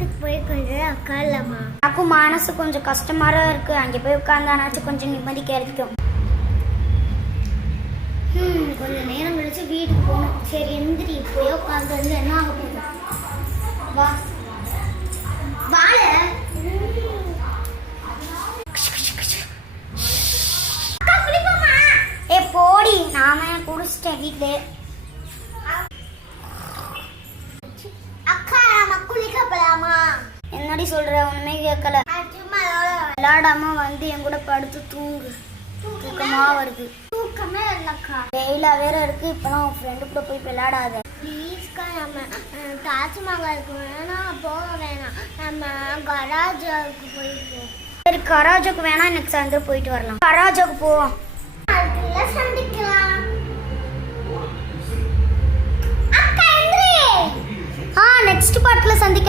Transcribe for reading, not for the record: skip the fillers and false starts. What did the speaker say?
படத்துக்கு போய் கொஞ்சம் உட்காரலாமா? எனக்கும் மனசு கொஞ்சம் கஷ்டமா இருக்கு. அங்கே போய் உட்காந்தானாச்சும் கொஞ்சம் நிம்மதி கிடைக்கும். கொஞ்சம் நேரம் கழிச்சு வீட்டுக்கு போகணும். சரி எந்திரி, போய் உட்காந்து வந்து என்ன ஆக போகுது? வா வாழ. ஏ போடி, நாம குடிச்சிட்டேன் வீட்டிலே. அக்கா நம்ம குளிக்க போலாமா? என்னடி சொல்ற? ஒண்ணுமே கேட்கல. சும்மா விளையாடாம வந்து என் கூட படுத்து தூங்கு. தூக்கமா வருது. தூக்கமே இல்லக்கா. வெயிலா வேற இருக்கு. இப்பெல்லாம் உன் ஃப்ரெண்டு கூட போய் விளையாடாத. ப்ளீஸ்க்கா, நம்ம தாஜ்மஹாலுக்கு வேணாம், போக வேணாம், நம்ம கராஜுக்கு போயிருக்கோம். சரி, கராஜோக்கு வேணா இன்னைக்கு சாயந்தரம் போயிட்டு வரலாம். கராஜோக்கு போவோம். அதுல சந்திக்கலாம். அக்கா எந்திரி. நெக்ஸ்ட் பார்ட்ல சந்திக்கலாம்.